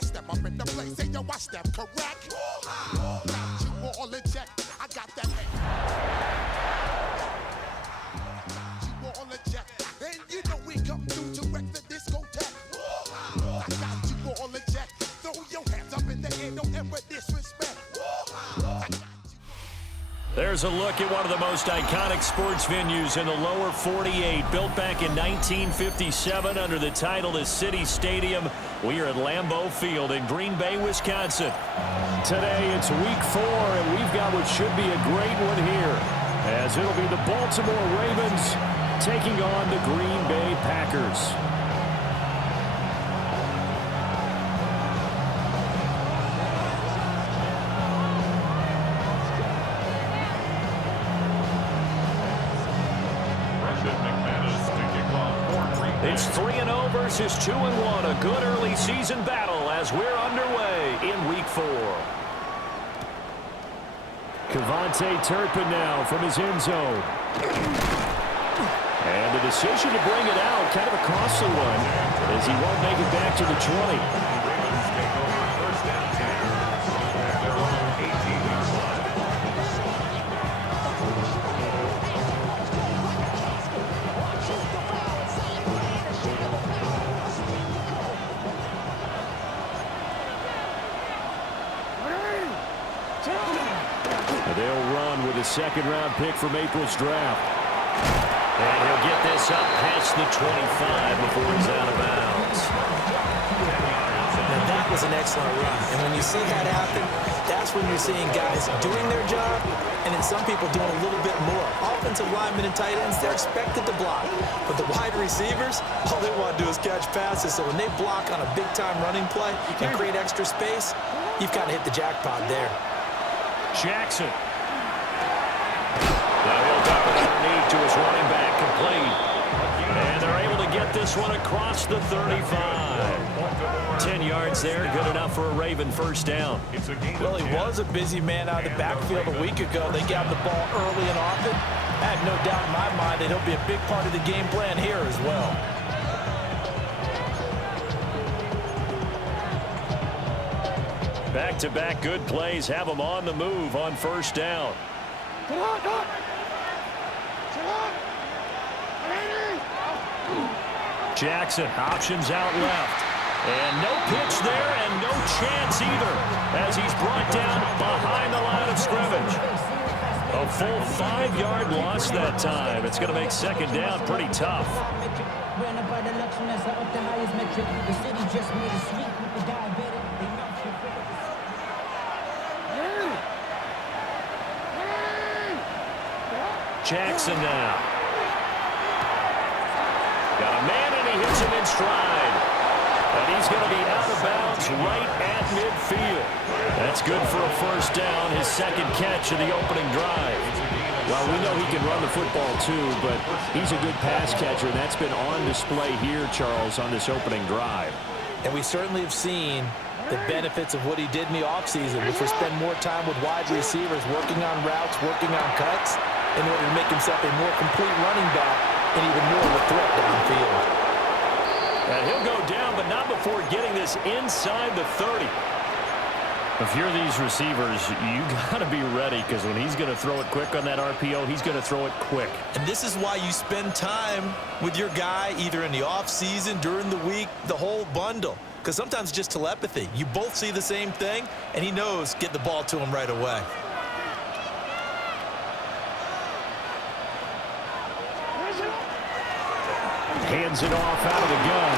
I step up in the place, say yo, I step correct. Got you all in check. I got that. You all in check, and you know we come through to wreck the discotheque. I got you all in check. Throw your hands up in the air, don't ever disrespect. There's a look at one of the most iconic sports venues in the lower 48. Built back in 1957 under the title of City Stadium. We are at Lambeau Field in Green Bay, Wisconsin. Today it's week 4, and we've got what should be a great one here, as it'll be the Baltimore Ravens taking on the Green Bay Packers. It's 3-0 versus 2-1. A good early season battle as we're underway in week 4. Kevontae Turpin now from his end zone. And the decision to bring it out, kind of a costly one, as he won't make it back to the 20. They'll run with a second-round pick from April's draft. And he'll get this up past the 25 before he's out of bounds. Now that was an excellent run. And when you see that happen, that's when you're seeing guys doing their job and then some people doing a little bit more. Offensive linemen and tight ends, they're expected to block. But the wide receivers, all they want to do is catch passes. So when they block on a big-time running play and create extra space, you've got to hit the jackpot there. Jackson. Now he'll dump it underneath to his running back, complete. And they're able to get this one across the 35. 10 yards there, good enough for a Raven first down. Well, he was a busy man out of the backfield a week ago. They got the ball early and often. I have no doubt in my mind that he'll be a big part of the game plan here as well. Back-to-back good plays have them on the move on first down. Jackson options out left. And no pitch there and no chance either as he's brought down behind the line of scrimmage. A full 5-yard loss that time. It's going to make second down pretty tough. Jackson now. Got a man and he hits him in stride. And he's going to be out of bounds right at midfield. That's good for a first down, his second catch of the opening drive. Well, we know he can run the football too, but he's a good pass catcher, and that's been on display here, Charles, on this opening drive. And we certainly have seen the benefits of what he did in the offseason, which was spend more time with wide receivers, working on routes, working on cuts, in order to make himself a more complete running back and even more of a threat downfield. And he'll go down, but not before getting this inside the 30. If you're these receivers, you got to be ready, because when he's going to throw it quick on that RPO, he's going to throw it quick. And this is why you spend time with your guy either in the offseason, during the week, the whole bundle. Because sometimes just telepathy. You both see the same thing, and he knows get the ball to him right away. Hands it off out of the gun.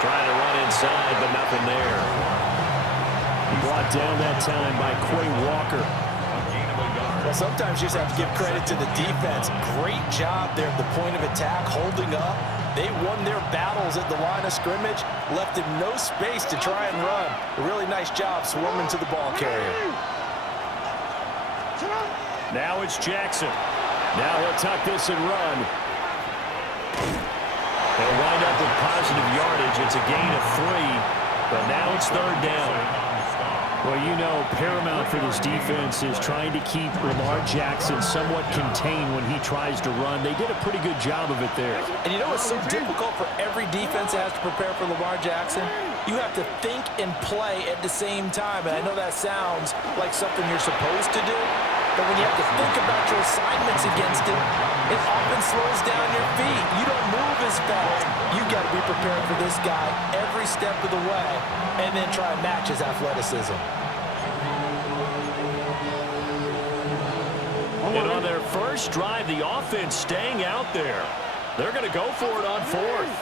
Trying to run inside, but nothing there. Brought down that time by Quay Walker. Well, sometimes you just have to give credit to the defense. Great job there at the point of attack, holding up. They won their battles at the line of scrimmage, left him no space to try and run. A really nice job swarming to the ball carrier. Now it's Jackson. Now he'll tuck this and run. They'll wind up with positive yardage. It's a gain of 3, but now it's third down. Well, you know, paramount for this defense is trying to keep Lamar Jackson somewhat contained when he tries to run. They did a pretty good job of it there. And you know what's so difficult for every defense that has to prepare for Lamar Jackson? You have to think and play at the same time. And I know that sounds like something you're supposed to do, but when you have to think about your assignments against him, it often slows down your feet. You don't move as fast. You got to be prepared for this guy every step of the way and then try and match his athleticism. And on their first drive, the offense staying out there. They're going to go for it on fourth.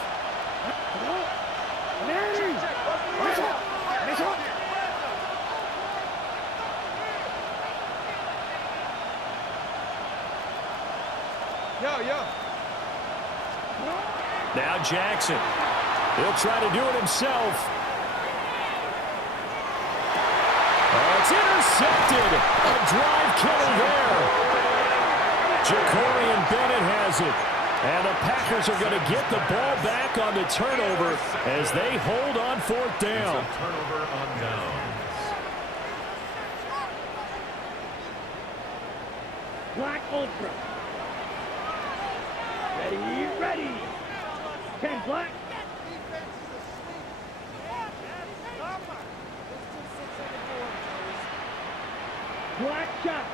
Now Jackson. He'll try to do it himself. Oh, it's intercepted. A drive killer there. Jacorian Bennett has it. And the Packers are going to get the ball back on the turnover as they hold on fourth down. Turnover on downs. Black Ultra. Ready, ready. 10 black. Black shot.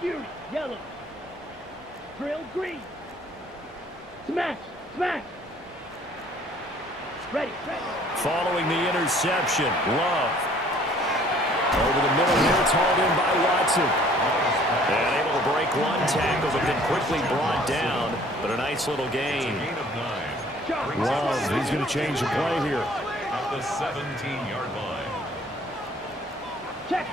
Fury, yellow. Drill, green. Smash, smash. Ready, ready. Following the interception, Love. Over the middle here, it's hauled in by Watson. And able to break one tackle, but then quickly brought down. But a nice little gain. Gain of 9. Love, he's going to change the play here. At the 17-yard line. Check.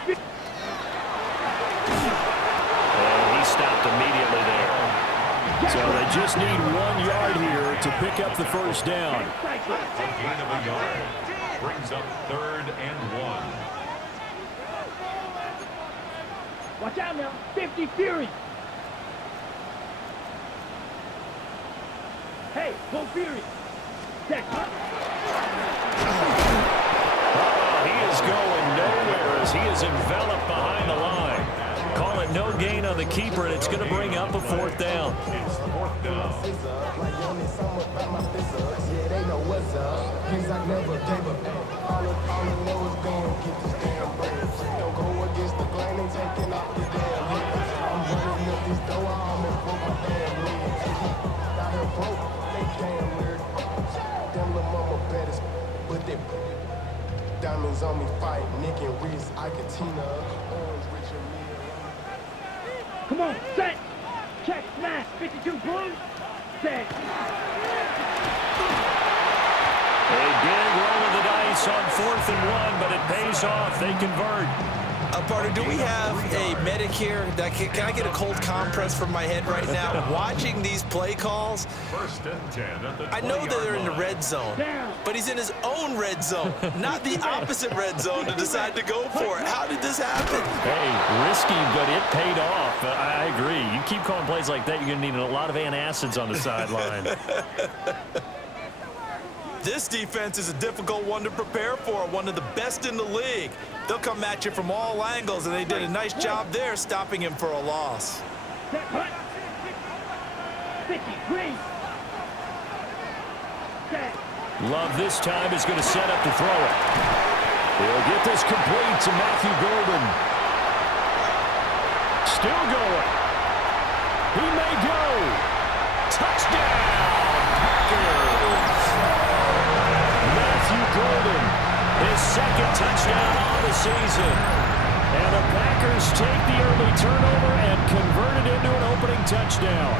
And he stopped immediately there. So they just need 1 yard here to pick up the first down. A gain of a yard. Brings up 3rd and 1. Watch out now. 50 Fury. Hey, go Fury. Check. He is going nowhere as he is enveloped behind the line. Call it no gain on the keeper, and it's going to bring up a fourth down. It's 4th down. Diamonds on me fight, Nick and Reese, Iketina, Orange, Richard Come on, set. Check, smash. 52 blue. Set. A big roll of the dice on 4th and 1, but it pays off. They convert. Partner, do we have a medic here? Can I get a cold compress from my head right now? Watching these play calls, 1st and 10 at the 20-yard I know that they're in the line. red zone, but he's in his own red zone, not the opposite red zone to decide to go for it. How did this happen? Hey, risky, but it paid off. I agree. You keep calling plays like that, you're going to need a lot of antacids on the sideline. This defense is a difficult one to prepare for, one of the best in the league. They'll come at you from all angles, and they did a nice job there stopping him for a loss. Set, hut. 50 green. Set. Love this time is going to set up to throw it. He'll get this complete to Matthew Golden. Still going. He may go. Touchdown, Packers. Matthew Golden, his 2nd touchdown on the season. And the Packers take the early turnover and convert it into an opening touchdown.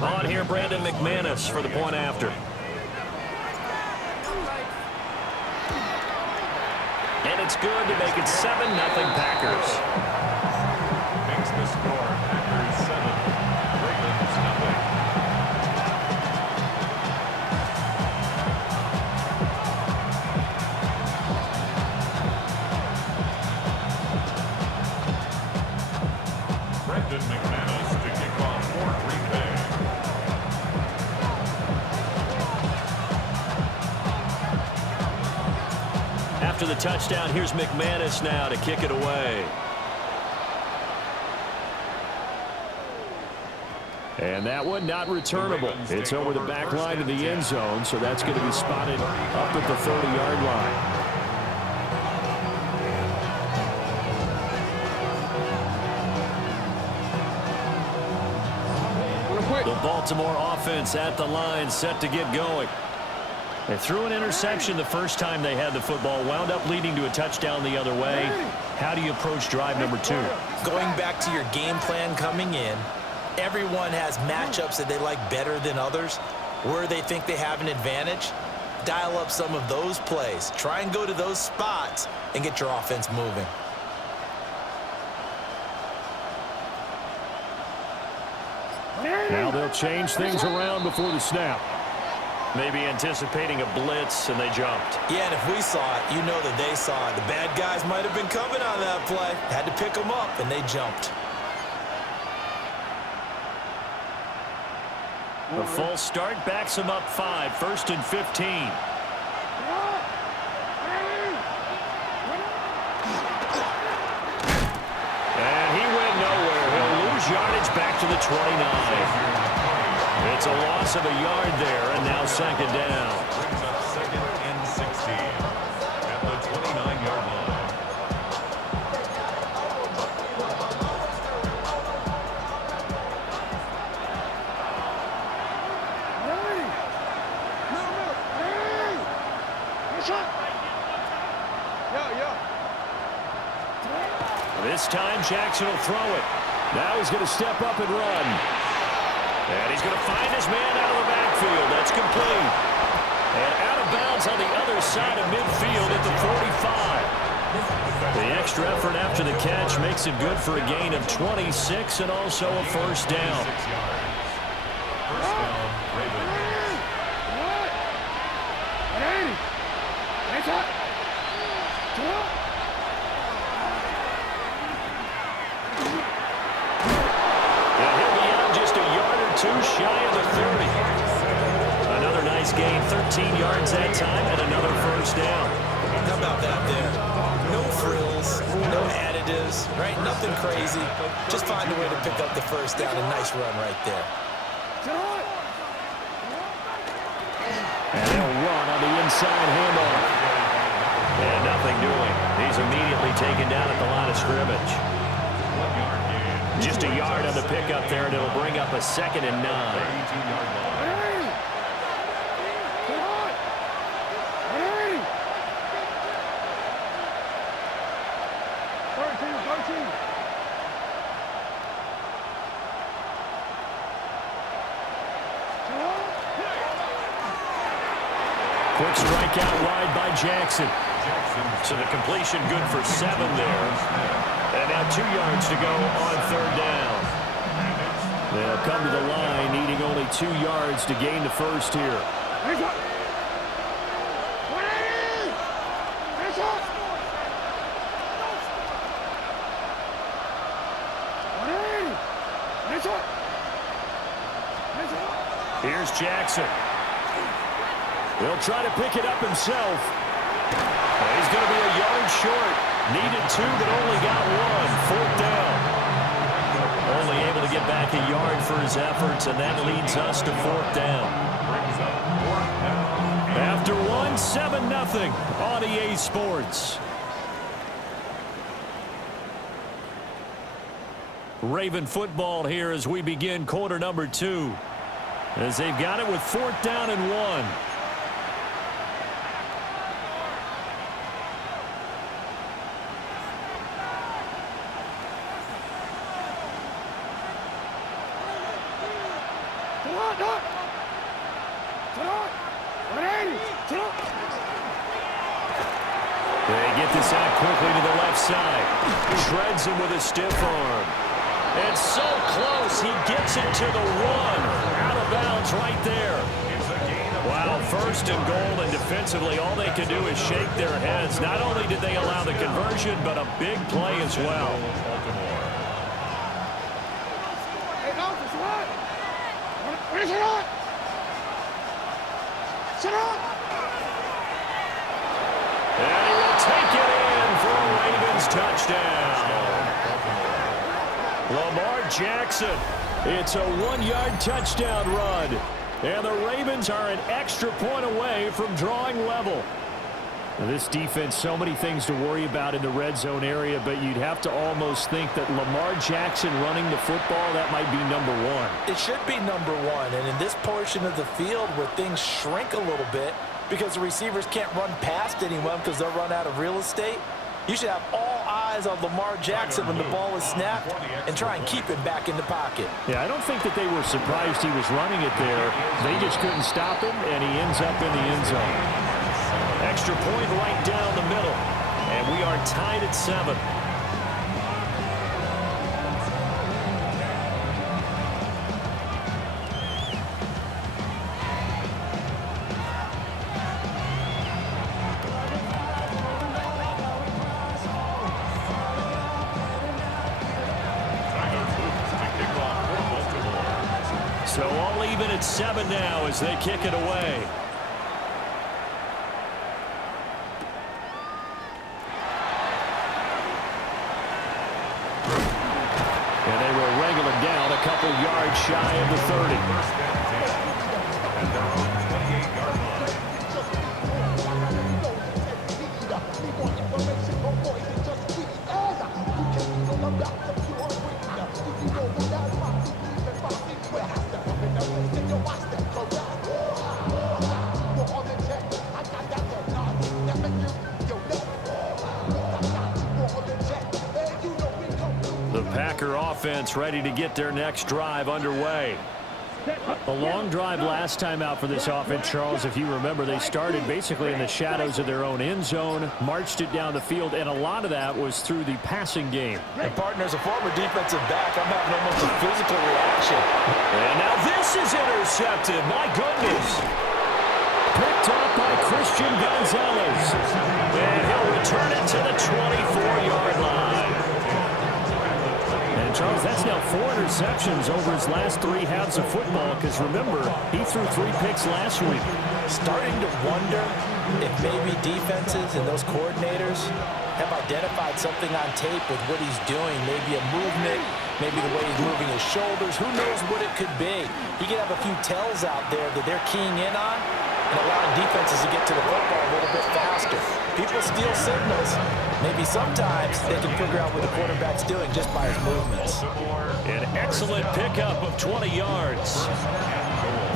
On here, Brandon McManus for the point after. And it's good to make it 7-0 Packers. Makes the score Packers 7, Ravens 0. Brandon McManus to kick off for Green Bay. After the touchdown, here's McManus now to kick it away. And that one not returnable. It's over the back line of the end zone, so that's going to be spotted up at the 30-yard line. The Baltimore offense at the line, set to get going. They threw an interception the first time they had the football, wound up leading to a touchdown the other way. How do you approach drive number 2? Going back to your game plan coming in, everyone has matchups that they like better than others, where they think they have an advantage. Dial up some of those plays. Try and go to those spots and get your offense moving. Now they'll change things around before the snap. Maybe anticipating a blitz, and they jumped. Yeah, and if we saw it, you know that they saw it. The bad guys might have been coming on that play. Had to pick them up, and they jumped. The false start backs them up 5, 1st and 15. And he went nowhere. He'll lose yardage back to the 29. It's a loss of a yard there, and now second down. Brings up 2nd and 16 at the 29-yard line. This time Jackson will throw it. Now he's going to step up and run. And he's going to find his man out of the backfield. That's complete. And out of bounds on the other side of midfield at the 45. The extra effort after the catch makes it good for a gain of 26 and also a first down. 6 yards. First down, Ravens. And he'll be out just a yard or two shy of the 30. Another nice gain, 13 yards that time, and another first down. How about that there? No frills, no additives, right? Nothing crazy. Just find a way to pick up the first down. A nice run right there. And they'll run on the inside handoff. And nothing doing. He's immediately taken down at the line of scrimmage. 1 yard gain. Just a yard on the pickup there, and it'll bring up a 2nd and 9. 32-yard line. Quick strike out wide by Jackson. So the completion good for 7 there. And now 2 yards to go on 3rd down. They'll come to the line, needing only 2 yards to gain the first here. Here's Jackson. He'll try to pick it up himself. And he's going to be a yard short. Needed 2, but only got 1. 4th down. Only able to get back a yard for his efforts, and that leads us to 4th down. After 1, 7-0 on EA Sports. Raven football here as we begin quarter number 2. As they've got it with 4th down and 1. They get this out quickly to the left side. Shreds him with a stiff arm. It's so close. He gets it to the 1. Out of bounds right there. Wow, 1st and goal, and defensively all they can do is shake their heads. Not only did they allow the conversion, but a big play as well. And he will take it in for a Ravens touchdown. Lamar Jackson It's a 1-yard touchdown run. And the Ravens are an extra point away from drawing level. This defense, so many things to worry about in the red zone area, but you'd have to almost think that Lamar Jackson running the football, that might be number one. It should be number one, and in this portion of the field where things shrink a little bit because the receivers can't run past anyone because they'll run out of real estate, you should have all eyes on Lamar Jackson when the ball is snapped and try and keep it back in the pocket. Yeah, I don't think that they were surprised he was running it there. They just couldn't stop him, and he ends up in the end zone. Extra point right down the middle, and we are tied at 7. So all even at 7 now as they kick it away. And they will wrangle it down a couple yards shy of the 30. And they're on 28-yard line. The Packer offense ready to get their next drive underway. A long drive last time out for this offense, Charles. If you remember, they started basically in the shadows of their own end zone, marched it down the field, and a lot of that was through the passing game. And partner, as a former defensive back, I'm having almost a physical reaction. And now this is intercepted. My goodness. Picked up by Christian Gonzalez. And he'll return it to the 24-yard line. And Charles, that's now 4 interceptions over his last 3 halves of football, because remember, he threw 3 picks last week. Starting to wonder if maybe defenses and those coordinators have identified something on tape with what he's doing. Maybe a movement, maybe the way he's moving his shoulders. Who knows what it could be? He could have a few tells out there that they're keying in on and allowing defenses to get to the football a little bit faster. People steal signals. Maybe sometimes they can figure out what the quarterback's doing just by his movements. An excellent pickup of 20 yards.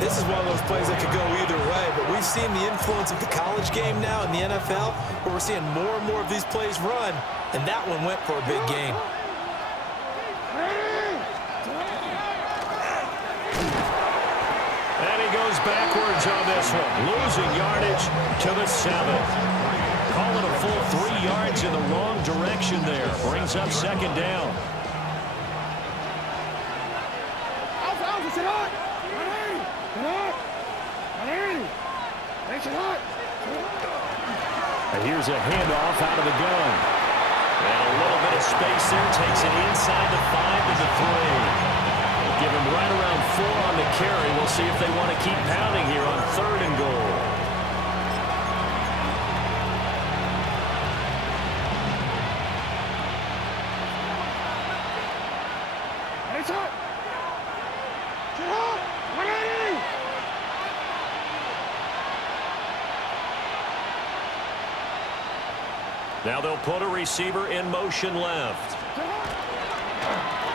This is one of those plays that could go either way, but we've seen the influence of the college game now in the NFL, where we're seeing more and more of these plays run, and that one went for a big gain. And he goes backwards on this one, losing yardage to the 7. Call it a full 3 yards in the wrong direction there. Brings up 2nd down. And here's a handoff out of the gun. And a little bit of space there. Takes it inside the 5 to the 3. Give him right around 4 on the carry. We'll see if they want to keep pounding here on 3rd and goal. Now they'll put a receiver in motion left.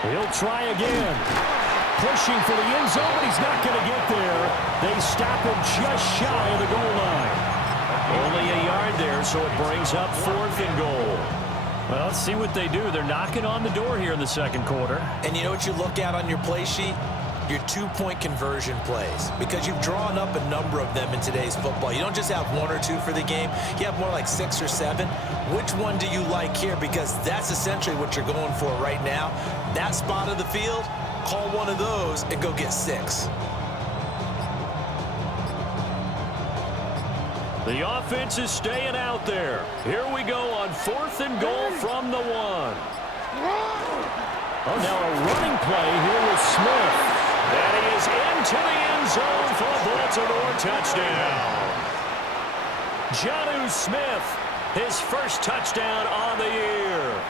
He'll try again. Pushing for the end zone, but he's not going to get there. They stop him just shy of the goal line. Only a yard there, so it brings up 4th and goal. Well, let's see what they do. They're knocking on the door here in the 2nd quarter. And you know what you look at on your play sheet? Your 2-point conversion plays, because you've drawn up a number of them in today's football. You don't just have 1 or 2 for the game. You have more like 6 or 7. Which one do you like here? Because that's essentially what you're going for right now. That spot of the field, call one of those and go get 6. The offense is staying out there. Here we go on 4th and goal from the 1. Oh, now a running play here with Smith. And he is into the end zone for a Baltimore touchdown. Jonnu Smith, his first touchdown on the year.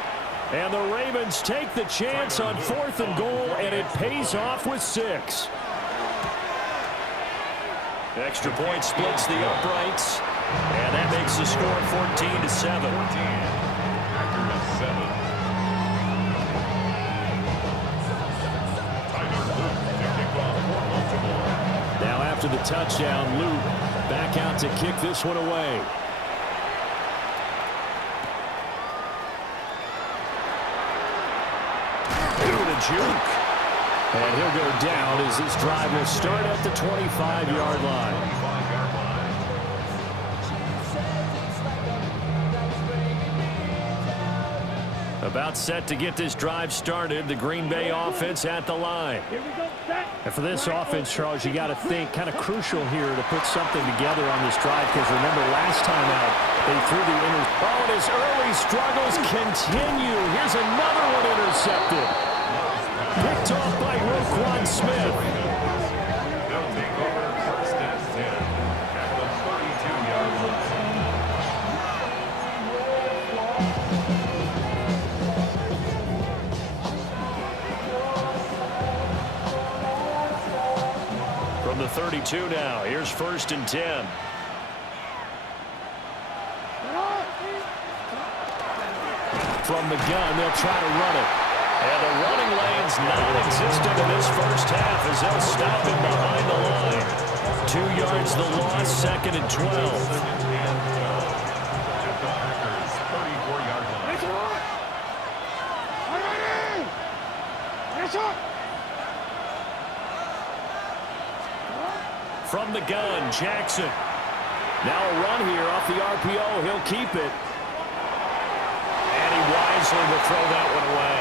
And the Ravens take the chance on 4th and goal, and it pays off with 6. Extra point splits the uprights, and that makes the score 14-7. Now after the touchdown, Luke back out to kick this one away. Juke. And he'll go down as this drive will start at the 25-yard line. About set to get this drive started, the Green Bay offense at the line. And for this offense, Charles, you got to think kind of crucial here to put something together on this drive, because remember last time out they threw the Oh, and his early struggles continue. Here's another one intercepted. Picked off by Roquan Smith. They'll take over 1st and 10 at the 32-yard line. From the 32 now, here's 1st and 10. From the gun, they'll try to run it. And the running lane's non-existent in this first half as they'll stop him behind the line. 2 yards the loss, 2nd and 12. From the gun, Jackson. Now a run here off the RPO. He'll keep it. And he wisely will throw that one away.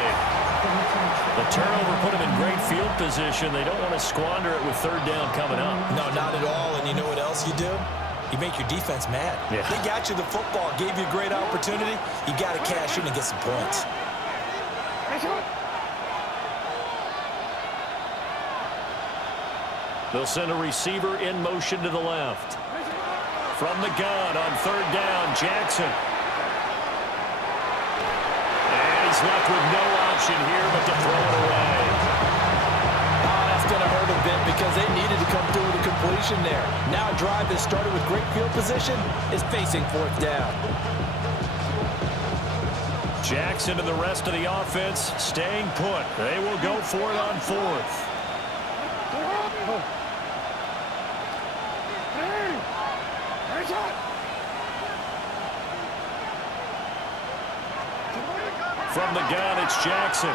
The turnover put him in great field position. They don't want to squander it with 3rd down coming up. No, not at all. And you know what else you do? You make your defense mad. Yeah. They got you the football, gave you a great opportunity. You got to cash in and get some points. They'll send a receiver in motion to the left. From the gun on 3rd down, Jackson. He's left with no option here but to throw it away. Oh, that's going to hurt a bit because they needed to come through with a completion there. Now a drive that started with great field position is facing 4th down. Jackson and the rest of the offense staying put. They will go for it on 4th. From the gun, it's Jackson.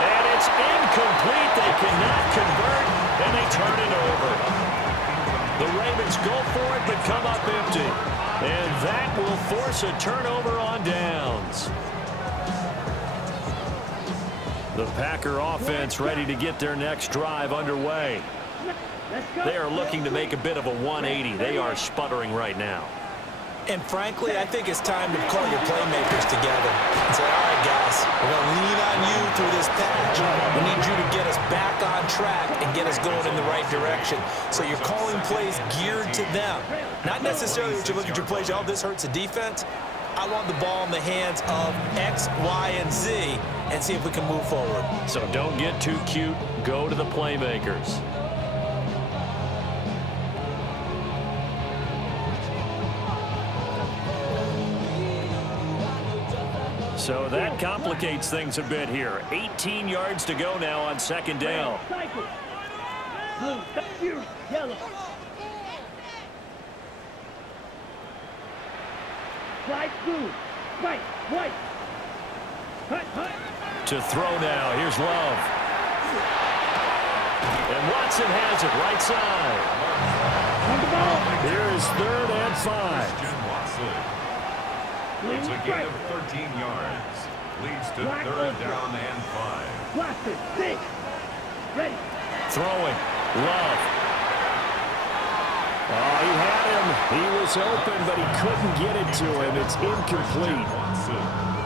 And it's incomplete. They cannot convert, and they turn it over. The Ravens go for it, but come up empty. And that will force a turnover on downs. The Packer offense ready to get their next drive underway. They are looking to make a bit of a 180. They are sputtering right now. And frankly, I think it's time to call your playmakers together and say, all right, guys, we're going to lean on you through this patch. We need you to get us back on track and get us going in the right direction. So you're calling plays geared to them. Not necessarily that you look at your plays, oh, this hurts the defense. I want the ball in the hands of X, Y, and Z and see if we can move forward. So don't get too cute. Go to the playmakers. So that complicates things a bit here. 18 yards to go now on 2nd down. Blue, yellow. White, blue, white. Hut. To throw now. Here's Love. And Watson has it right side. Here is 3rd and 5. It's a gain of 13 yards. Leads to 3rd down and 5. Watson, 6. Ready. Throwing. Love. Oh, he had him. He was open, but he couldn't get it to him. It's incomplete.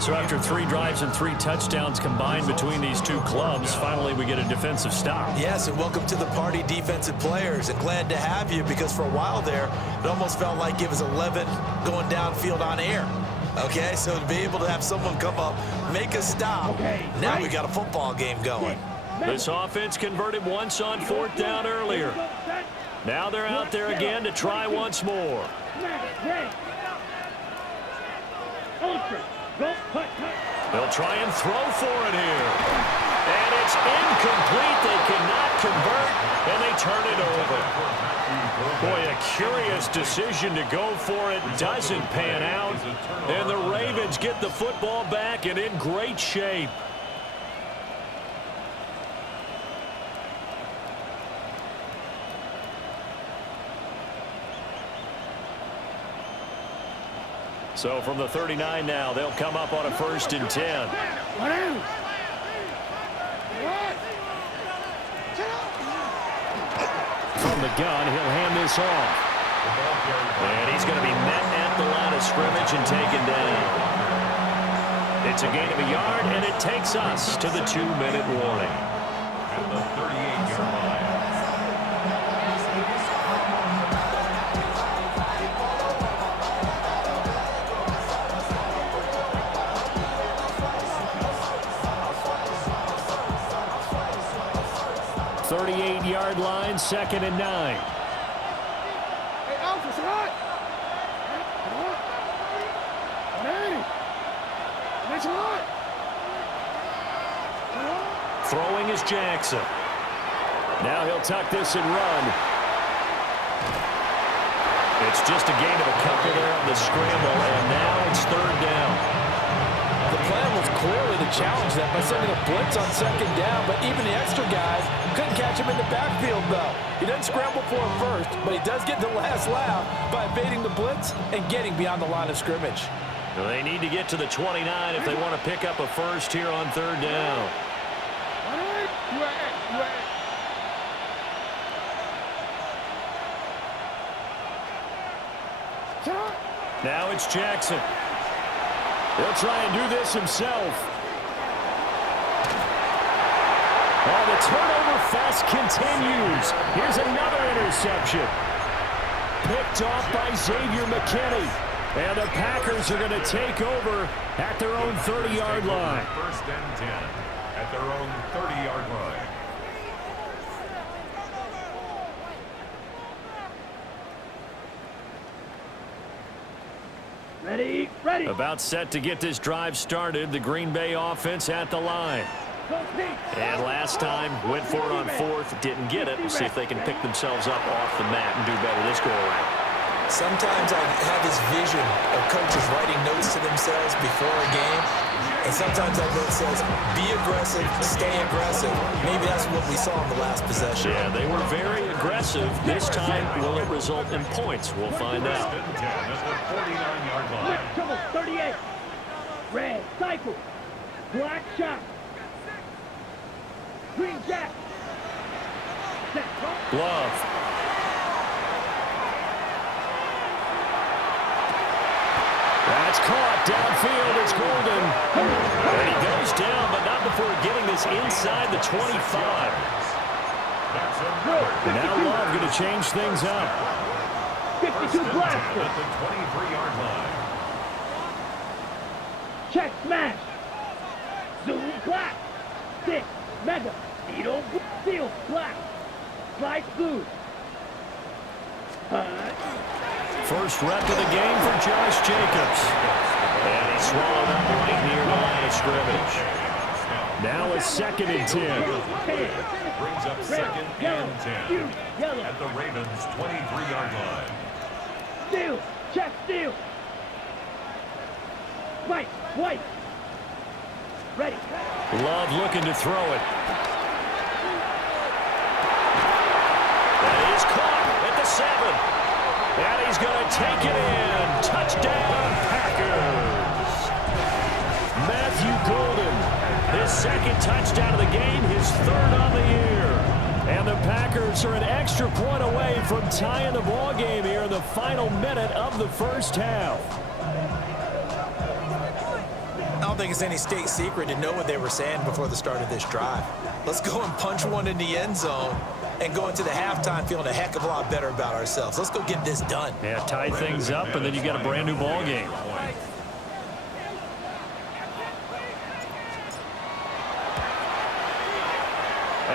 So after 3 drives and 3 touchdowns combined between these two clubs, finally we get a defensive stop. Yes, and welcome to the party, defensive players. And glad to have you because for a while there, it almost felt like it was 11 going downfield on air. Okay, so to be able to have someone come up, make a stop, now we got a football game going. This offense converted once on 4th down earlier. Now they're out there again to try once more. They'll try and throw for it here. And it's incomplete. They cannot convert, and they turn it over. Boy, a curious decision to go for it. Doesn't pan out. And the Ravens get the football back and in great shape. So from the 39 now, they'll come up on a 1st and 10. From the gun, he'll hand this off. And he's going to be met at the line of scrimmage and taken down. It's a gain of a yard, and it takes us to the 2-minute warning. At the 38-yard line. Yard line, 2nd and 9. Hey, Alpha, say hi. Hey. Throwing is Jackson. Now he'll tuck this and run. It's just a gain of a couple there on the scramble, and now it's 3rd down. The plan was clearly to challenge them by sending a blitz on 2nd down, but even the extra guys couldn't catch him in the backfield, though. He doesn't scramble for him first, but he does get the last laugh by evading the blitz and getting beyond the line of scrimmage. Well, they need to get to the 29 if they want to pick up a first here on 3rd down. Now it's Jackson. He'll try and do this himself. Oh, the turnover fest continues. Here's another interception. Picked off by Xavier McKinney. And the Packers are going to take over at their own 30-yard line. 1st and 10 at their own 30-yard line. Ready. About set to get this drive started. The Green Bay offense at the line. And last time, went for it on 4th, didn't get it. We'll see if they can pick themselves up off the mat and do better this go-around. Sometimes I have this vision of coaches writing notes to themselves before a game, and sometimes that note says, be aggressive, stay aggressive. Maybe that's what we saw in the last possession. Yeah, they were very aggressive. This time, will it result in points? We'll find out. 1st and 10 at the 49-yard line. Trouble, 38. Red, cycle. Black shot. Green jack. Glove. That's caught downfield. It's Golden. And he goes down, but not before getting this inside the 25. Now Love going to change things up. 52 blaster. At the 23-yard line. Check smash. Zoom clap. 6. Mega. Needle. Steel. Black. Slide through. First rep of the game for Josh Jacobs. And he's swallowed up right near the line of scrimmage. Now it's 2nd and 10. Brings up 2nd and 10 at the Ravens' 23-yard line. Steal. Check steal. White. Ready. Love looking to throw it. That is caught at the 7. And he's going to take it in. Touchdown, Packers. Matthew Golden, his 2nd touchdown of the game, his 3rd on the year. And the Packers are an extra point away from tying the ball game here in the final minute of the 1st half. I don't think it's any state secret to know what they were saying before the start of this drive. Let's go and punch one in the end zone and go into the halftime feeling a heck of a lot better about ourselves. Let's go get this done. Yeah, tie things up, and then you got a brand new ball game.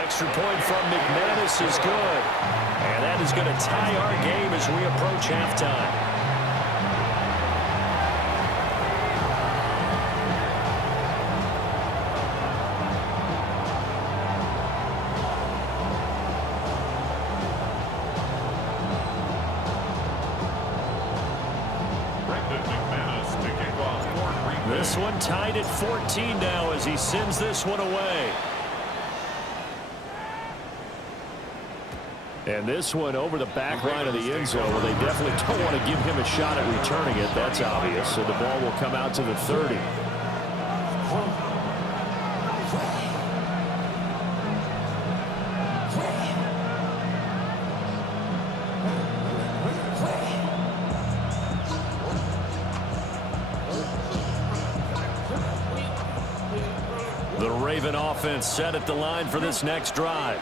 extra point from McManus is good. And that is going to tie our game as we approach halftime. This one tied at 14 now as he sends this one away. And this one over the back line of the end zone. Well, they definitely don't want to give him a shot at returning it. That's obvious. So the ball will come out to the 30. The Raven offense set at the line for this next drive.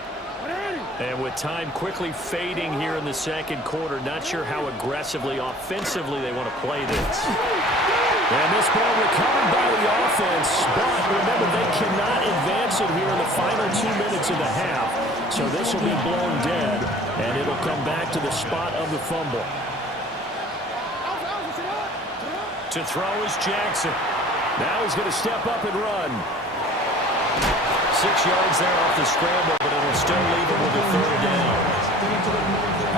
And with time quickly fading here in the second quarter, not sure how aggressively, offensively they want to play this. And this ball recovered by the offense, but remember, they cannot advance it here in the final 2 minutes of the half. So this will be blown dead, and it'll come back to the spot of the fumble. To throw is Jackson. Now he's going to step up and run. 6 yards there off the scramble, but it'll still leave him with a third down.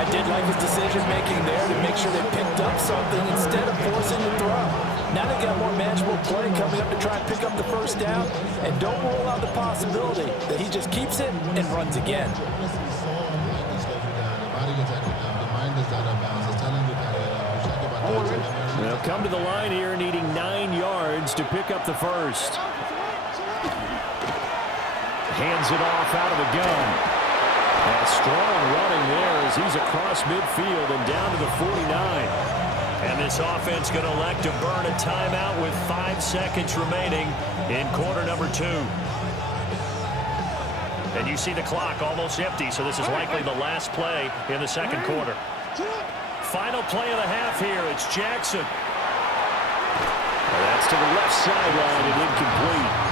I did like his decision-making there to make sure they picked up something instead of forcing the throw. Now they got more manageable play coming up to try and pick up the first down, and don't rule out the possibility that he just keeps it and runs again. They'll come to the line here needing 9 yards to pick up the first. Hands it off out of the gun. And strong running there as he's across midfield and down to the 49. And this offense going to elect to burn a timeout with 5 seconds remaining in quarter number 2. And you see the clock almost empty, so this is likely the last play in the second quarter. Final play of the half here. It's Jackson. And that's to the left sideline and incomplete.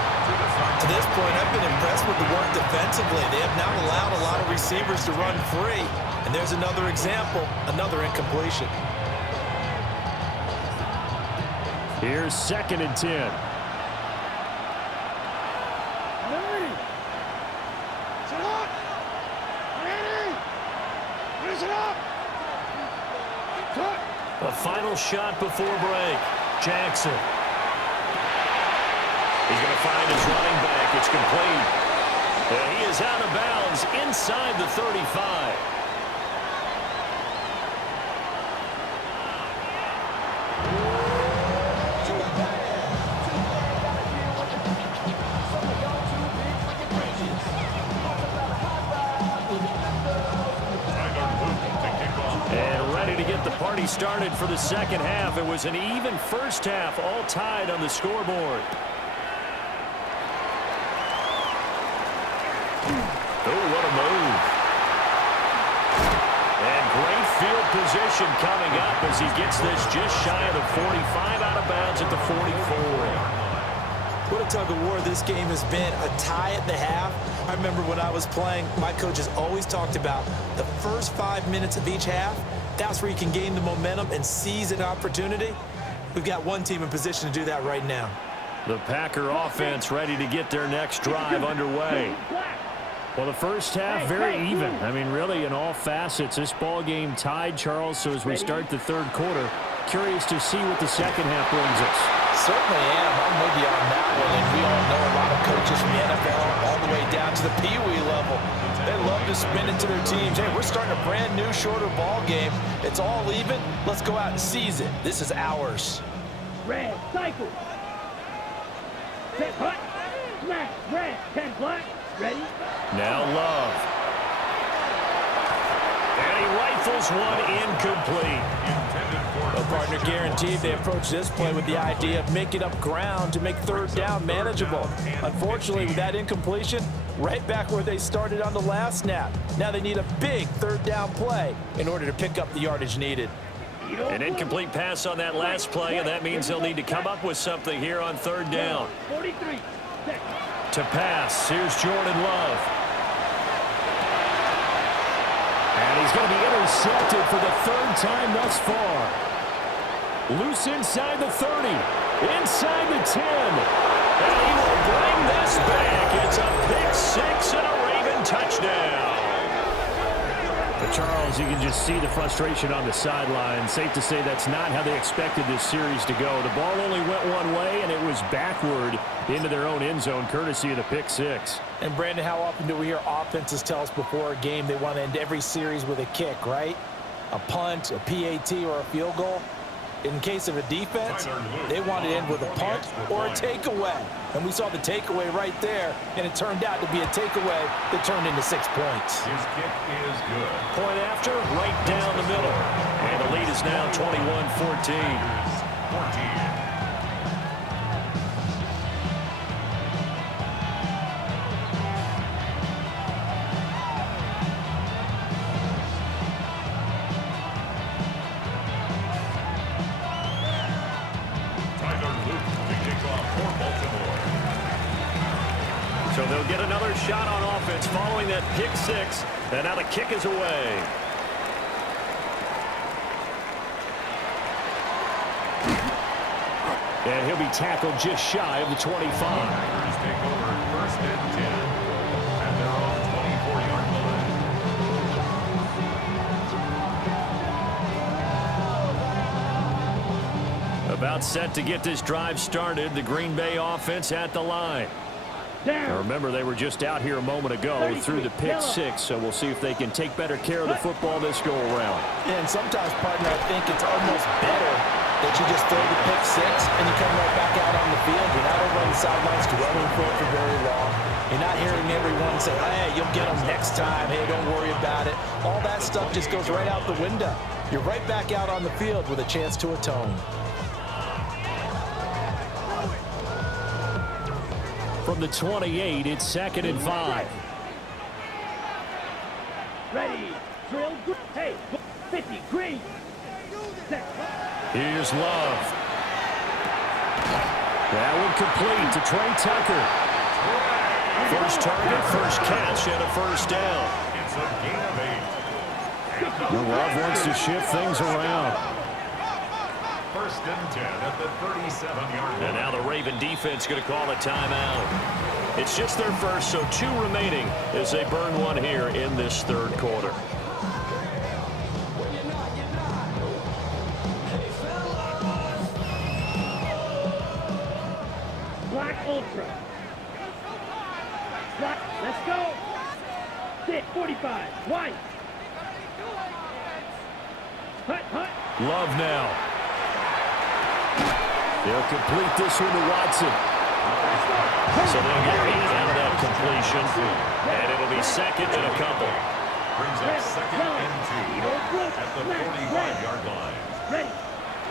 To this point, I've been impressed with the work defensively. They have not allowed a lot of receivers to run free. And there's another example, another incompletion. Here's 2nd and 10. Ready. Set up. Ready. Finish it up. Cut. A final shot before break. Jackson. He's going to find his running back. It's complete. And he is out of bounds inside the 35. And ready to get the party started for the second half. It was an even first half, all tied on the scoreboard. Oh, what a move. And great field position coming up as he gets this just shy of the 45, out of bounds at the 44. What a tug of war this game has been. A tie at the half. I remember when I was playing, my coaches always talked about the first 5 minutes of each half. That's where you can gain the momentum and seize an opportunity. We've got one team in position to do that right now. The Packer offense ready to get their next drive underway. Well, the first half, very even. I mean, really, in all facets, this ball game tied, Charles. So as we start the third quarter, curious to see what the second half brings us. Certainly am. I'm with you on that one. And we all know a lot of coaches from the NFL all the way down to the Pee-wee level. They love to spin it to their teams. Hey, we're starting a brand new, shorter ball game. It's all even. Let's go out and seize it. This is ours. Red, cycle. Set, hut. Smash, red, 10 black. Ready? Now Love. And he rifles one incomplete. A partner guaranteed they approach this play with the idea of making up ground to make third down manageable. Unfortunately, with that incompletion, right back where they started on the last snap. Now they need a big third down play in order to pick up the yardage needed. An incomplete pass on that last play, and that means they'll need to come up with something here on third down. 43 seconds. To pass, here's Jordan Love. he's going to be intercepted for the third time thus far. Loose inside the 30, inside the 10. And he will bring this back. It's a pick six and a Raven touchdown. But Charles, you can just see the frustration on the sideline. Safe to say that's not how they expected this series to go. The ball only went one way, and it was backward into their own end zone, courtesy of the pick six. And, Brandon, how often do we hear offenses tell us before a game they want to end every series with a kick, right? A punt, a PAT, or a field goal. In case of a defense, they want to end with a punt or a takeaway. And we saw the takeaway right there, and it turned out to be a takeaway that turned into 6 points. His kick is good. Point after, right down the middle. And the lead is now 21-14. 14. So they'll get another shot on offense following that pick six. And now the kick is away. And he'll be tackled just shy of the 25. Packers take over first and 10. And they're on 24-yard line. About set to get this drive started. The Green Bay offense at the line. Now remember, they were just out here a moment ago through the pick six, so we'll see if they can take better care of the football this go-around. Yeah, and sometimes, partner, I think it's almost better that you just throw the pick six and you come right back out on the field. You're not over on the sidelines dwelling for it for very long. You're not hearing everyone say, hey, you'll get them next time. Hey, don't worry about it. All that stuff just goes right out the window. You're right back out on the field with a chance to atone. From the 28, it's 2nd and 5. Ready, drill, hey, 50, green. Here's Love. That one complete to Trey Tucker. First target, first catch, and a first down. It's a gain of 8. Love wants to shift things around. First and 10 at the 37-yard line. And now the Raven defense going to call a timeout. It's just their first, so 2 remaining as they burn one here in this third quarter. Black Ultra. Black, let's go. Sit, 45, white. Hut. Love now. They'll complete this one to Watson. So they'll get 8 out of that completion. And it'll be second and a couple. Brings up second and 2 at the 45-yard line. Ready.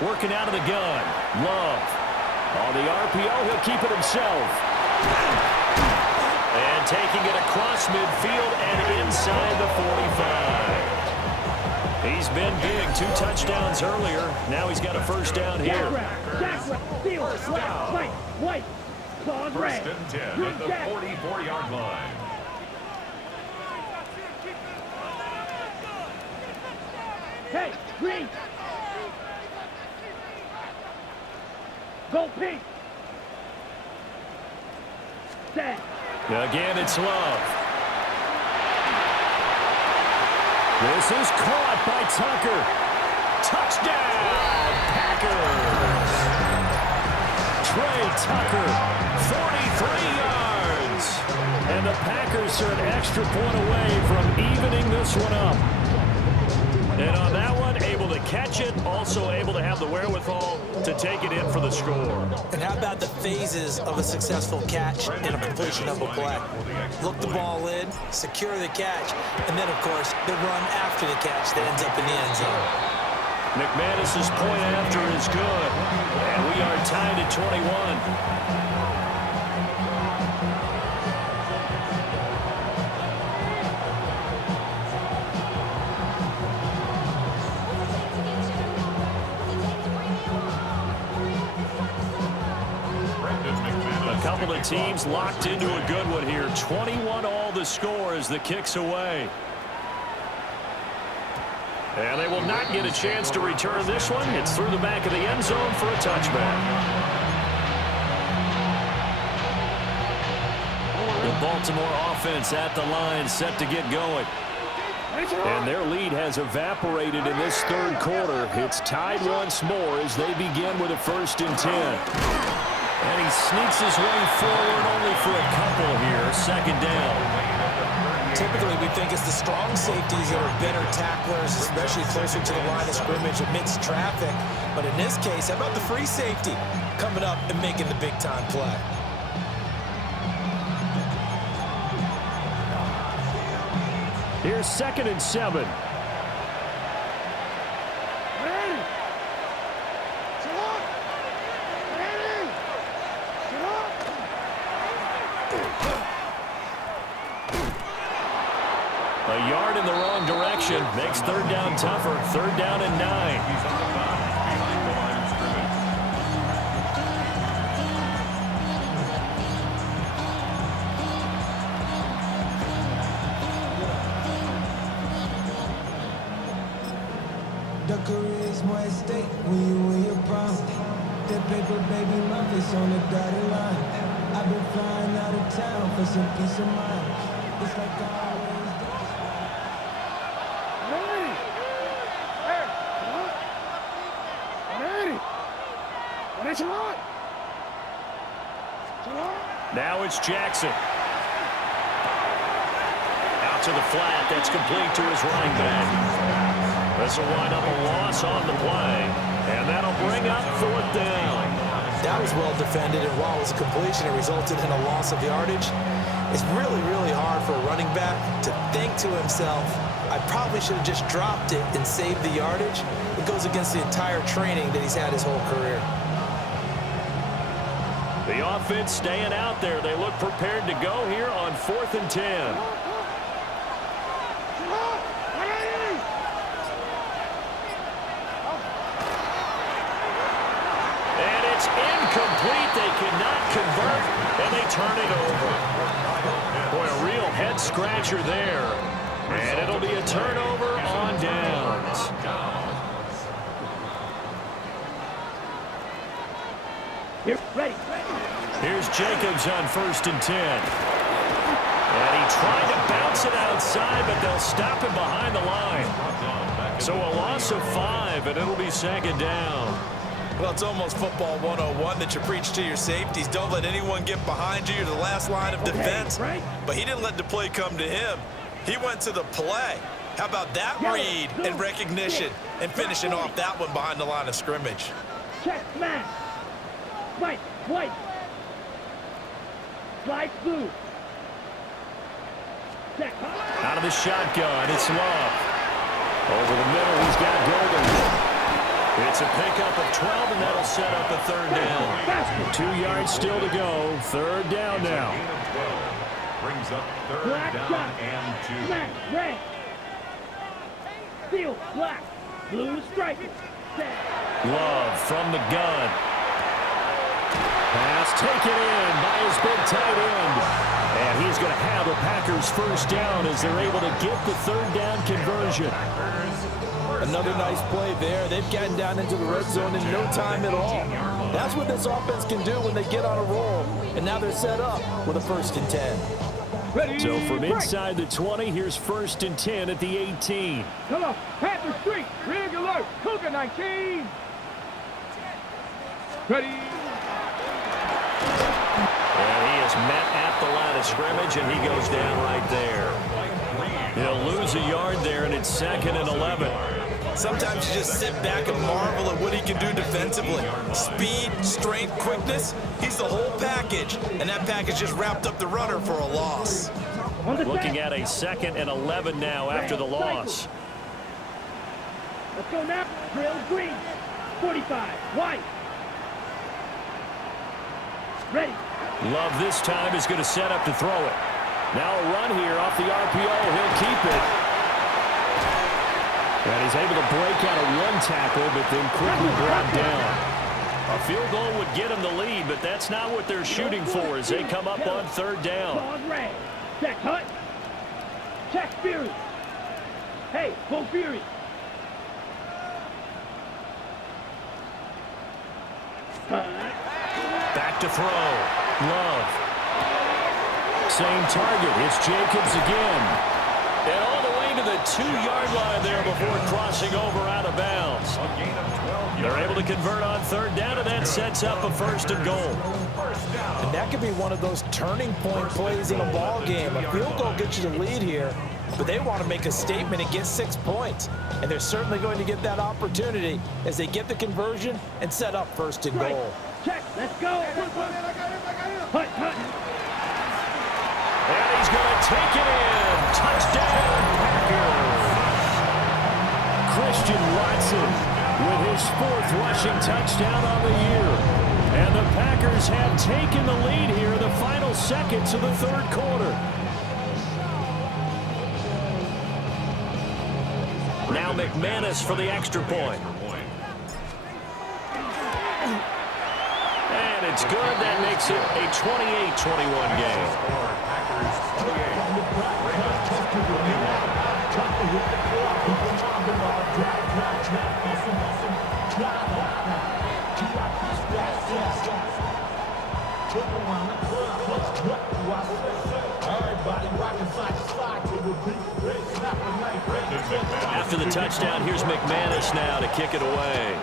Working out of the gun. Love. On the RPO, he'll keep it himself. And taking it across midfield and inside the 45. He's been big. 2 touchdowns earlier. Now he's got a first down here. White. Claws First red. and 10 at the 44-yard line. Hey, green. Go pink. Set. Again, it's Love. This is caught by Tucker. Touchdown, Packers. Trey Tucker, 43 yards. And the Packers are an extra point away from evening this one up. And on that one, able to catch it, also able to have the wherewithal to take it in for the score. And how about the phases of a successful catch and a completion of a play? Look the ball in, secure the catch, and then, of course, the run after the catch that ends up in the end zone. McManus's point after is good. And we are tied at 21. Couple of teams locked into a good one here. 21 all the score as the kick's away. And they will not get a chance to return this one. It's through the back of the end zone for a touchback. The Baltimore offense at the line, set to get going. And their lead has evaporated in this third quarter. It's tied once more as they begin with a 1st and 10. And he sneaks his way forward only for a couple here. 2nd down. Typically, we think it's the strong safeties that are better tacklers, especially closer to the line of scrimmage amidst traffic. But in this case, how about the free safety coming up and making the big-time play? Here's 2nd and 7. A yard in the wrong direction makes 3rd down tougher. 3rd down and 9. He's on the 5 behind the line of scrimmage. The career is more at stake when you in your prime. That paper, baby, my face on the dotted line. I've been flying out of town for some peace of mind. It's like I always do. Now it's Jackson. Out to the flat. That's complete to his running back. This will wind up a loss on the play. And that'll bring up 4th down. That was well defended, and while it was a completion, it resulted in a loss of yardage. It's really, really hard for a running back to think to himself, I probably should have just dropped it and saved the yardage. It goes against the entire training that he's had his whole career. The offense staying out there. They look prepared to go here on 4th and 10. And it's incomplete. They cannot convert, and they turn it over. Boy, a real head-scratcher there. And it'll be a turnover on downs. Here, ready. Here's Jacobs on 1st and 10. And he tried to bounce it outside, but they'll stop him behind the line. So a loss of 5, and it'll be 2nd down. Well, it's almost football 101 that you preach to your safeties. Don't let anyone get behind you. You're the last line of defense. But he didn't let the play come to him. He went to the play. How about that read and recognition and finishing off that one behind the line of scrimmage? Check, smash. White, white. Slide blue. Check. Out of the shotgun, it's Love. Over the middle, he's got Golden. It's a pickup of 12, and that'll set up a 3rd down. 2 yards still to go. 3rd down now. Brings up 3rd Black down shot. and 2. Black, red. Steel, black. Blue stripe. Set. Love from the gun. Pass taken in by his big tight end. And he's going to have the Packers 1st down as they're able to get the 3rd down conversion. Another nice play there. They've gotten down into the red zone in no time at all. That's what this offense can do when they get on a roll. And now they're set up with a 1st and 10. Ready. So from inside the 20, here's 1st and 10 at the 18. Come on, Panther Street, rig alert, Cougar 19. Ready. And he is met at the line of scrimmage, and he goes down right there. He'll lose a yard there, and it's 2nd and 11. Sometimes you just sit back and marvel at what he can do defensively. Speed, strength, quickness, he's the whole package. And that package just wrapped up the runner for a loss. Looking at a 2nd and 11 now after the loss. Let's go now. Drill green. 45. White. Ready. Love this time is going to set up to throw it. Now a run here off the RPO. He'll keep it. And he's able to break out of one tackle, but then quickly brought down. A field goal would get him the lead, but that's not what they're shooting for as they come up on 3rd down. Dog red. Check hut. Check Fury. Hey, full Fury. Back to throw. Love. Same target. It's Jacobs again. And all the way to the 2-yard line there before crossing over out of bounds. They're able to convert on third down, and that sets up a 1st and goal. And that could be one of those turning point plays in a ball game. A field goal gets you the lead here, but they want to make a statement and get 6 points. And they're certainly going to get that opportunity as they get the conversion and set up 1st and goal. Check, let's go. Hut, hut. And he's going to take it in. Touchdown, Packers. Christian Watson with his 4th rushing touchdown on the year. And the Packers have taken the lead here in the final seconds of the 3rd quarter. Now McManus for the extra point. And it's good. That makes it a 28-21 game. After the touchdown, here's McManus now to kick it away.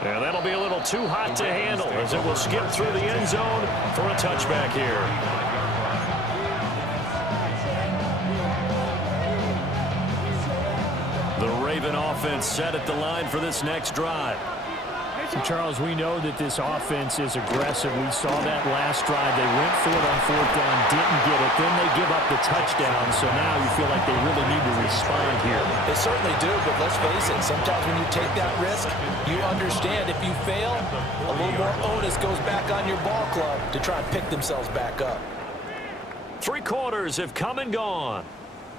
And that'll be a little too hot to handle as it will skip through the end zone for a touchback here. The Raven offense set at the line for this next drive. Charles, we know that this offense is aggressive. We saw that last drive. They went for it on 4th down, didn't get it. Then they give up the touchdown. So now you feel like they really need to respond here. They certainly do, but let's face it. Sometimes when you take that risk, you understand if you fail, a little more onus goes back on your ball club to try and pick themselves back up. 3 quarters have come and gone.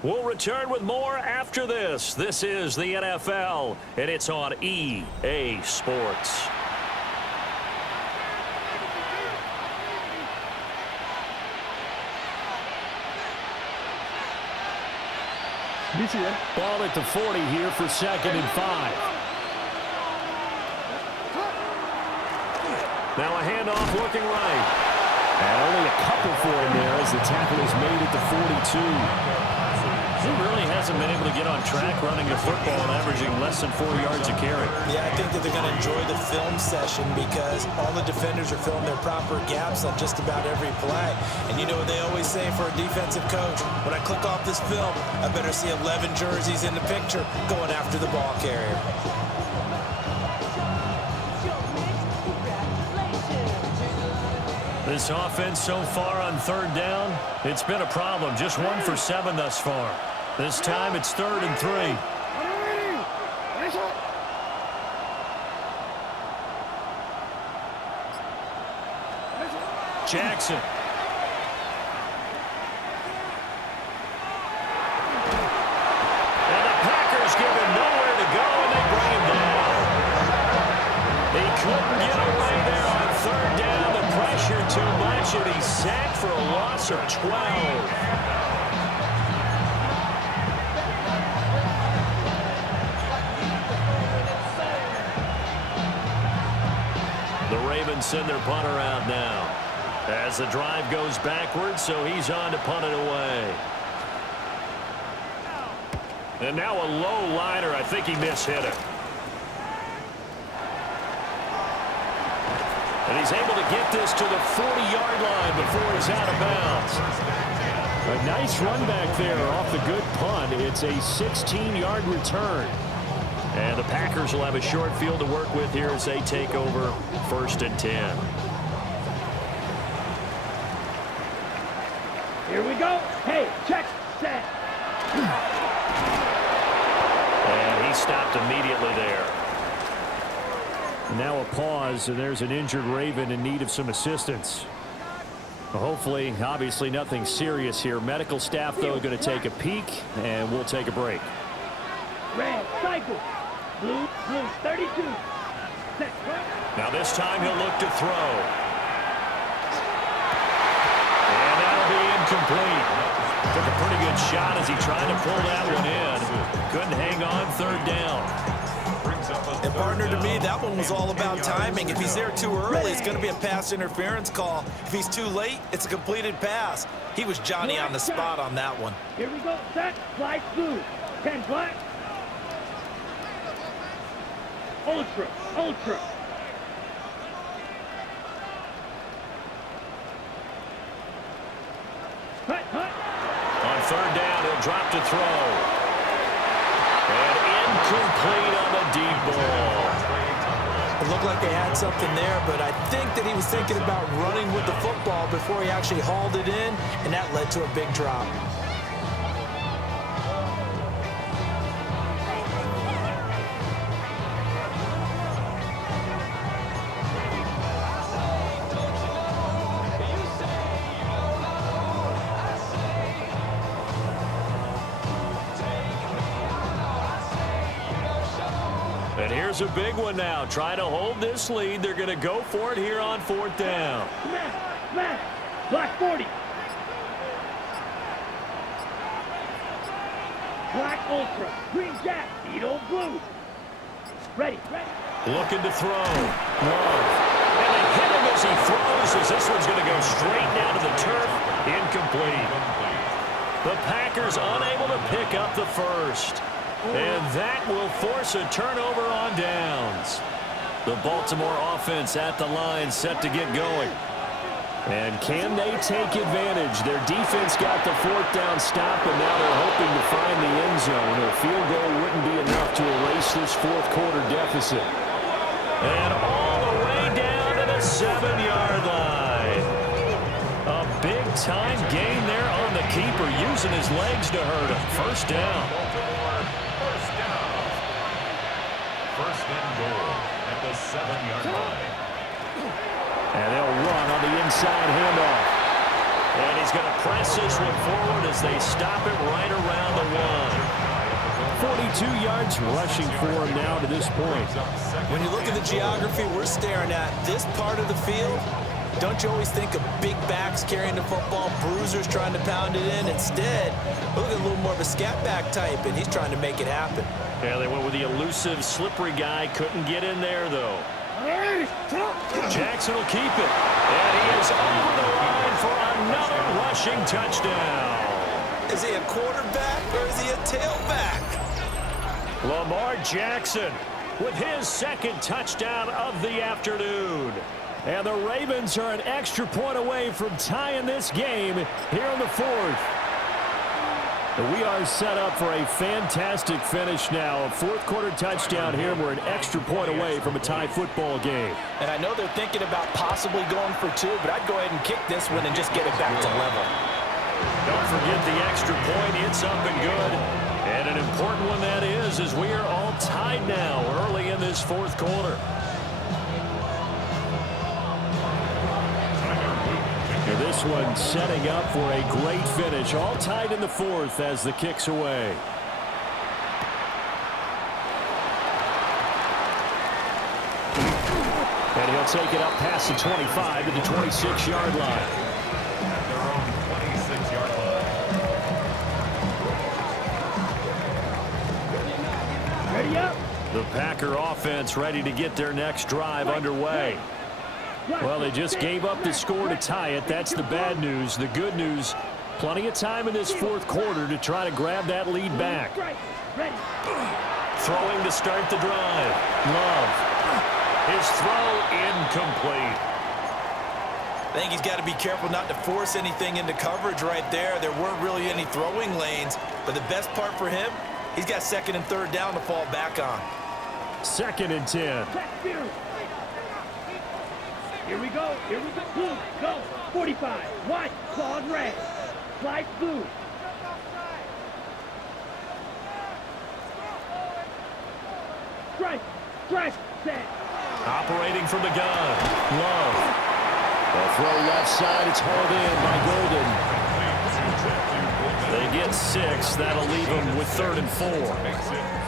We'll return with more after this. This is the NFL, and it's on EA Sports. Ball at the 40 here for 2nd and 5. Now a handoff looking right. And only a couple for him there as the tackle is made at the 42. He really hasn't been able to get on track running the football and averaging less than 4 yards a carry. Yeah, I think that they're going to enjoy the film session because all the defenders are filling their proper gaps on just about every play. And you know what they always say for a defensive coach? When I click off this film, I better see 11 jerseys in the picture going after the ball carrier. This offense so far on 3rd down, it's been a problem. Just 1 for 7 thus far. This time it's 3rd and 3. Jackson. And the Packers give him nowhere to go, and they bring him down. He couldn't get away there on 3rd down. The pressure too much, and he's sacked for a loss of 12. The Ravens send their punter out now as the drive goes backwards, so he's on to punt it away. And now a low liner. I think he mishit it. And he's able to get this to the 40-yard line before he's out of bounds. A nice run back there off the good punt. It's a 16-yard return. And the Packers will have a short field to work with here as they take over 1st and 10. Here we go. Hey, check, set. And he stopped immediately there. Now a pause, and there's an injured Raven in need of some assistance. Hopefully, obviously nothing serious here. Medical staff, though, going to take a peek, and we'll take a break. Red, cycle. Blue, 32. Set. Now this time he'll look to throw. And that'll be incomplete. Took a pretty good shot as he tried to pull that one in. Couldn't hang on 3rd down. And partner, to me, that one was all about timing. If he's there too early, it's going to be a pass interference call. If he's too late, it's a completed pass. He was Johnny on the spot on that one. Here we go. Set. Fly blue. 10 black. Ultra. Ultra. Hut, hut. On third down, he'll drop to throw. And incomplete on the deep ball. It looked like they had something there, but I think that he was thinking about running with the football before he actually hauled it in, and that led to a big drop. And here's a big one now. Trying to hold this lead. They're going to go for it here on fourth down. Smash. Black 40. Black Ultra. Green Jack. Beetle Blue. Ready. Looking to throw. Love. And they hit him as he throws, as this one's going to go straight down to the turf. Incomplete. The Packers unable to pick up the first. And that will force a turnover on downs. The Baltimore offense at the line, set to get going. And can they take advantage? Their defense got the fourth down stop, and now they're hoping to find the end zone. A field goal wouldn't be enough to erase this fourth quarter deficit. And all the way down to the 7-yard line. A big-time gain there on the keeper, using his legs to hurt him. First down. First and goal at the 7-yard line. And they'll run on the inside handoff. And he's going to press this one forward as they stop it right around the 1. 42 yards rushing for him now to this point. When you look at the geography we're staring at, this part of the field, don't you always think of big backs carrying the football, bruisers trying to pound it in? Instead, look at a little more of a scat back type, and he's trying to make it happen. Yeah, they went with the elusive, slippery guy. Couldn't get in there, though. Jackson will keep it. And he is over the line for another rushing touchdown. Is he a quarterback or is he a tailback? Lamar Jackson with his second touchdown of the afternoon. And the Ravens are an extra point away from tying this game here in the fourth. We are set up for a fantastic finish now. A fourth quarter touchdown here. We're an extra point away from a tie football game. And I know they're thinking about possibly going for two, but I'd go ahead and kick this one and just get it back to level. Don't forget the extra point. It's up and good. And an important one that is, as we are all tied now early in this fourth quarter. This one setting up for a great finish. All tied in the fourth as the kick's away. And he'll take it up past the 25 to the 26-yard line. At their own 26-yard line. Ready up. The Packer offense ready to get their next drive underway. Well, they just gave up the score to tie it. That's the bad news. The good news, plenty of time in this fourth quarter to try to grab that lead back. Throwing to start the drive. Love. His throw incomplete. I think he's got to be careful not to force anything into coverage right there. There weren't really any throwing lanes, but the best part for him, he's got second and third down to fall back on. Second and 10. Here we go. Blue, go. 45. White, clawed red. Slide blue. Strike, set. Operating from the gun. Love. The throw left side. It's hauled in by Golden. They get 6. That'll leave them with 3rd and 4.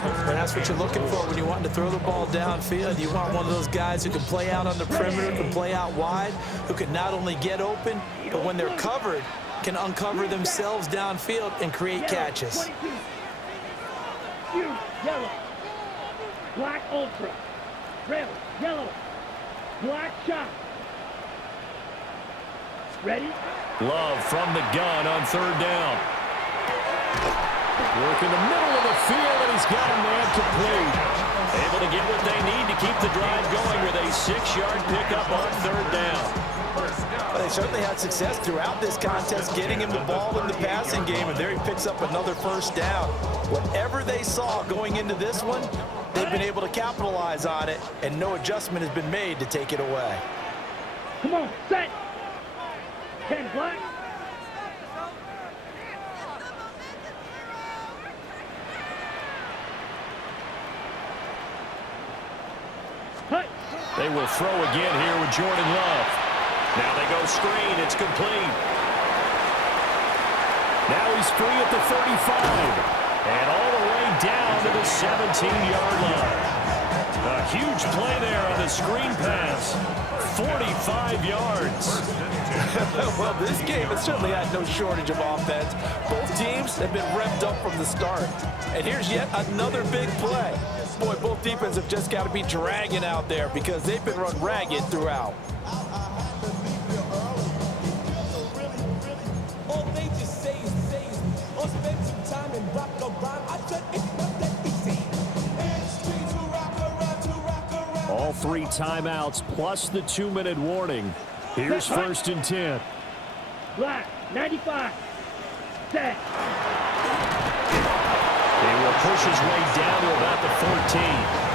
And that's what you're looking for when you want to throw the ball downfield. You want one of those guys who can play out on the perimeter, can play out wide, who can not only get open, but when they're covered, can uncover themselves downfield and create catches. Yellow. Black Ultra. Red, yellow, black shot. Ready? Love from the gun on third down. Work in the middle of the field, and he's got a man complete. Able to get what they need to keep the drive going with a 6-yard pickup on third down. Well, they certainly had success throughout this contest getting him the ball in the passing game, and there he picks up another first down. Whatever they saw going into this one, they've been able to capitalize on it, and no adjustment has been made to take it away. Come on, set. 10 black. Hut. They will throw again here with Jordan Love. Now they go screen. It's complete. Now he's free at the 35. And all the way down to the 17-yard line. A huge play there on the screen pass. 45 yards. Well, this game has certainly had no shortage of offense. Both teams have been revved up from the start. And here's yet another big play. Boy, both defenses have just got to be dragging out there because they've been run ragged throughout. All 3 timeouts plus the 2-minute warning. Here's first and 10. Black, 95. Set. He will push his way down to about the 14.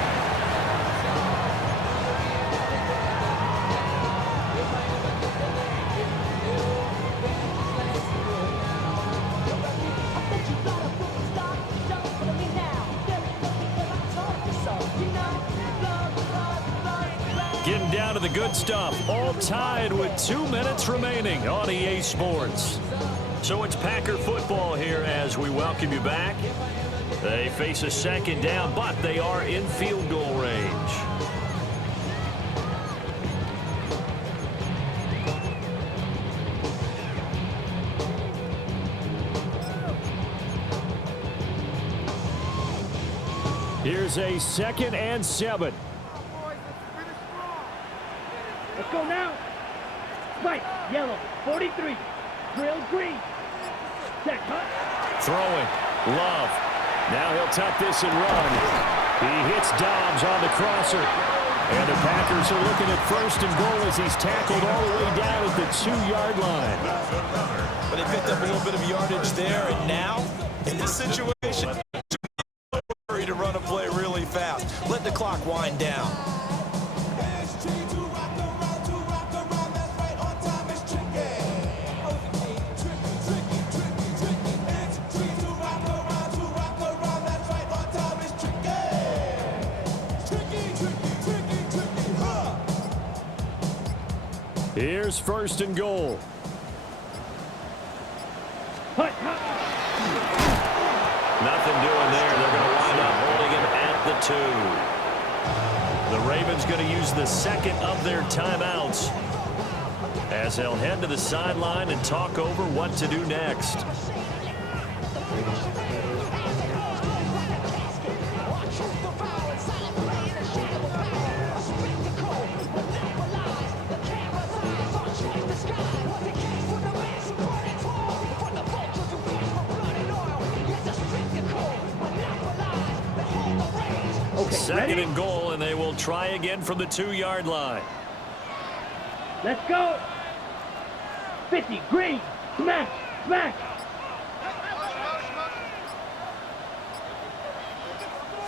Getting down to the good stuff, all tied with 2 minutes remaining on EA Sports. So it's Packer football here as we welcome you back. They face a second down, but they are in field goal range. Here's a 2nd and 7. Let's go now. Spike, yellow, 43. Drill, green. Set, hut. Throwing, Love. Now he'll tuck this and run. He hits Dobbs on the crosser. And the Packers are looking at first and goal as he's tackled all the way down at the 2-yard line. But they picked up a little bit of yardage there, and now, in this situation, hurry to run a play really fast. Let the clock wind down. Here's first and goal. Hut, hut. Nothing doing there. They're going to wind up holding him at the 2. The Ravens going to use the 2nd of their timeouts as they'll head to the sideline and talk over what to do next. Second and goal, and they will try again from the 2-yard line. Let's go. 50, green. Smash, smash.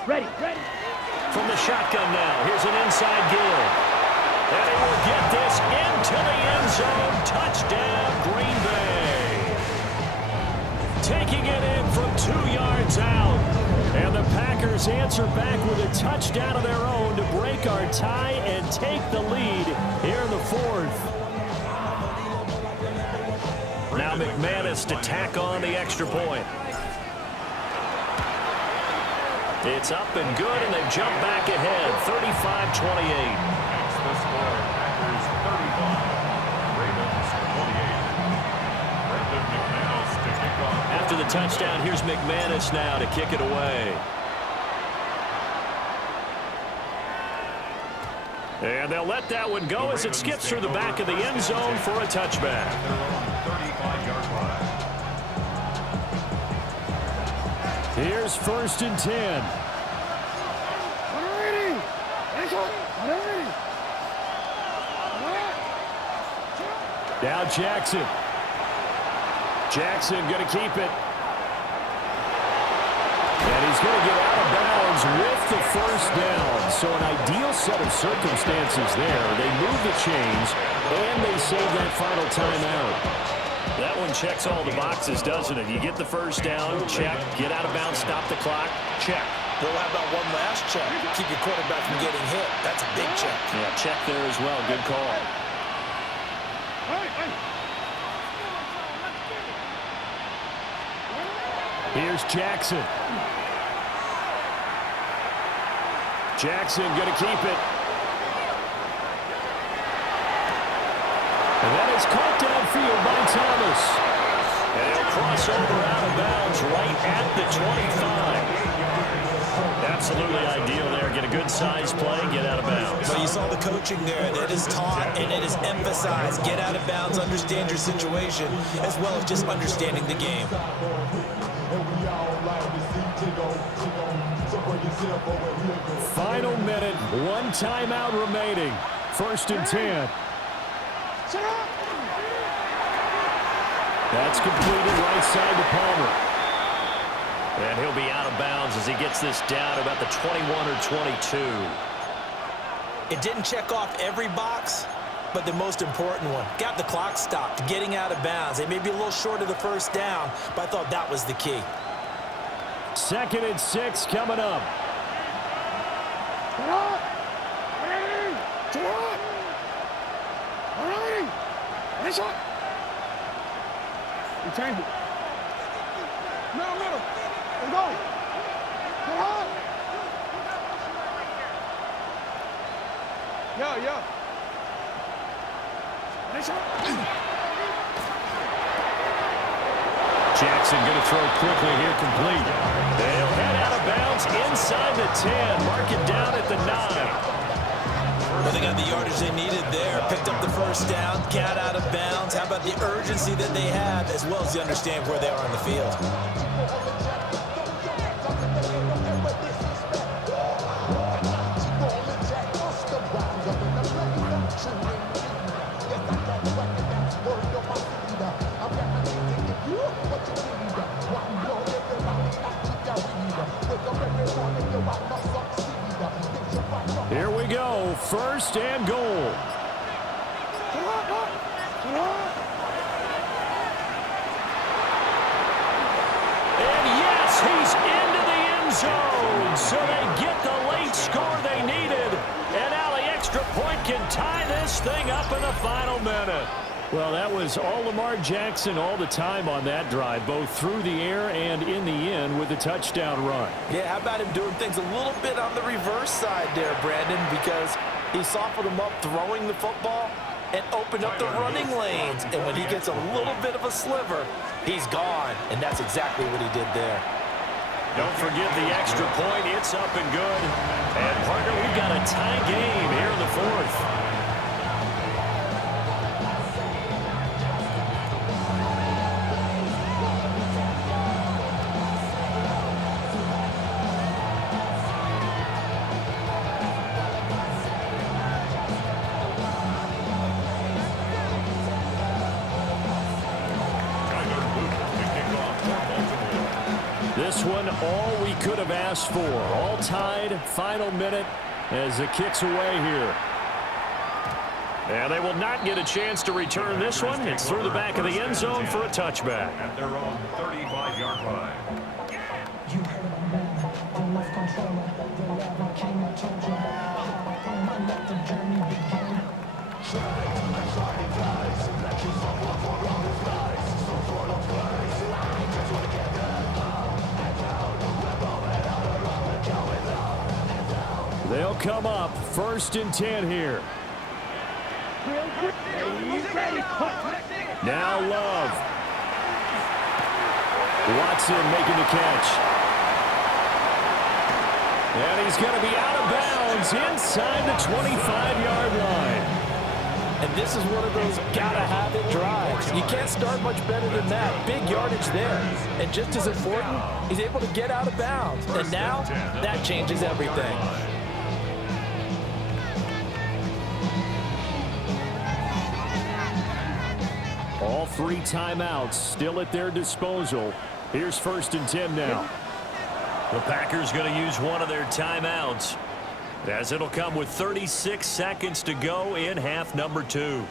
Ready, ready. From the shotgun now, here's an inside Gill. And he will get this into the end zone. Touchdown, Green Bay. Taking it in from 2 yards out. And the Packers answer back with a touchdown of their own to break our tie and take the lead here in the 4th. Now McManus to tack on the extra point. It's up and good, and they've jumped back ahead, 35-28. That's the score. Packers 35, Ravens 28. Brendan McManus to kick off. After the touchdown, here's McManus now to kick it away. And they'll let that one go as it skips through the back of the end zone for a touchback. Here's 1st and 10. Now Jackson. Jackson going to keep it. And he's going to get out of bounds with the 1st down. So an ideal set of circumstances there. They move the chains, and they save that final timeout. That one checks all the boxes, doesn't it? You get the 1st down, check. Get out of bounds, stop the clock, check. Well, how about one last check? Keep your quarterback from getting hit. That's a big check. Yeah, check there as well. Good call. Here's Jackson. Jackson going to keep it. And that is caught downfield by Thomas. And he'll cross over out of bounds right at the 25. Absolutely ideal there. Get a good size play, get out of bounds. Well, you saw the coaching there. That is taught and it is emphasized. Get out of bounds, understand your situation, as well as just understanding the game. Final minute, 1 timeout remaining. 1st and 10. That's completed right side to Palmer. And he'll be out of bounds as he gets this down about the 21 or 22. It didn't check off every box, but the most important one. Got the clock stopped, getting out of bounds. They may be a little short of the 1st down, but I thought that was the key. 2nd and 6 coming up. Change it. Middle. Let's go. Come on. Yeah. Jackson going to throw quickly here, complete. They'll head out of bounds inside the 10. Mark it down at the 9. Well, they got the yardage they needed there. Picked up the 1st down, got out of bounds. How about the urgency that they have, as well as they understand where they are on the field? Here we go, 1st and goal. And yes, he's into the end zone. So they get the late score they needed. And now the extra point can tie this thing up in the final minute. Well, that was all Lamar Jackson all the time on that drive, both through the air and in the end with a touchdown run. Yeah, how about him doing things a little bit on the reverse side there, Brandon, because he softened him up throwing the football and opened up the running lanes. And when he gets a little bit of a sliver, he's gone. And that's exactly what he did there. Don't forget the extra point. It's up and good. And, partner, we've got a tie game here in the 4th. This one, all we could have asked for. All tied, final minute as it kicks away here. And they will not get a chance to return this one. It's through the back of the end zone for a touchback. At their own 35-yard line. You heard of man, I left control of the love I came and told you. On my left, the journey began. They'll come up 1st and 10 here. Now Love. Watson making the catch. And he's going to be out of bounds inside the 25-yard line. And this is one of those gotta-have-it drives. You can't start much better than that. Big yardage there. And just as important, he's able to get out of bounds. And now, that changes everything. All 3 timeouts still at their disposal. Here's 1st and 10 now. The Packers going to use one of their timeouts, as it'll come with 36 seconds to go in half number 2.